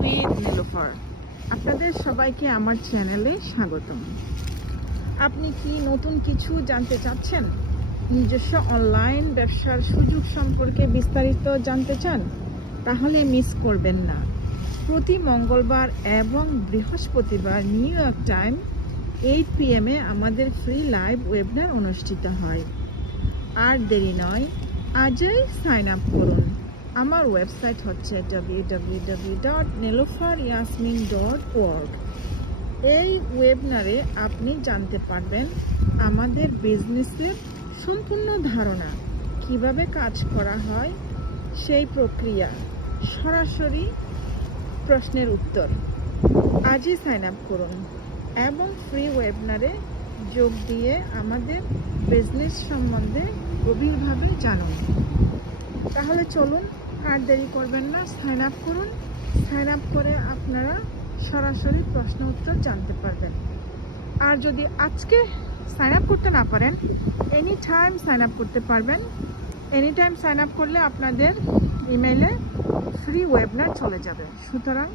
With নেলোফার। আপনাদের সবাইকে আমার চ্যানেলে স্বাগতম। আপনি কি নতুন কিছু জানতে চাচ্ছেন? নিজস্ব অনলাইন ব্যবসার সুযোগ সম্পর্কে বিস্তারিত জানতে চান? তাহলে মিস করবেন না। প্রতি মঙ্গলবার এবং বৃহস্পতিবার নিউ ইয়র্ক টাইম 8 PM আমাদের ফ্রি লাইভ ওয়েবিনার অনুষ্ঠিত হয়। আর দেরি নয়, আজই সাইন আপ করুন। আমার ওয়েবসাইট হচ্ছে www.nelofaryasmin.org। এই ওয়েবিনারে আপনি জানতে পারবেন আমাদের বিজনেসের সম্পূর্ণ ধারণা, কিভাবে কাজ করা হয়, সেই প্রক্রিয়া, সরাসরি প্রশ্নের উত্তর। আজই সাইন আপ করুন এবং ফ্রি ওয়েবিনারে যোগ দিয়ে আমাদের বিজনেস সম্বন্ধে গভীরভাবে জানুন। তাহলে চলুন, আর দেরি করবেন না, সাইন আপ করুন। সাইন আপ করে আপনারা সরাসরি প্রশ্ন উত্তর জানতে পারবেন। আর যদি আজকে সাইন আপ করতে না পারেন, এনি টাইম সাইন আপ করতে পারবেন। এনি টাইম সাইন আপ করলে আপনাদের ইমেইলে ফ্রি ওয়েবিনার চলে যাবে। সুতরাং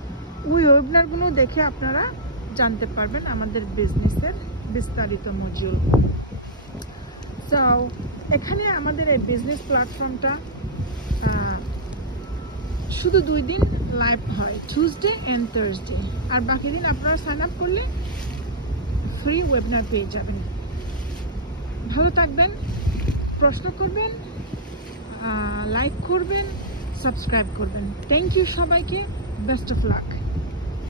ওই ওয়েবিনারগুলো দেখে আপনারা জানতে পারবেন আমাদের বিজনেসের বিস্তারিত মডিউল। সো এখানে আমাদের এই বিজনেস প্ল্যাটফর্মটা শুধু 2 দিন লাইভ হয়, টিউসডে এন্ড থার্সডে। আর বাকি দিন আপনারা সাইন আপ করলে ফ্রি ওয়েবিনার পেয়ে যাবেন। ভালো থাকবেন, প্রশ্ন করবেন, লাইক করবেন, সাবস্ক্রাইব করবেন। থ্যাংক ইউ সবাইকে, বেস্ট অফ লাক।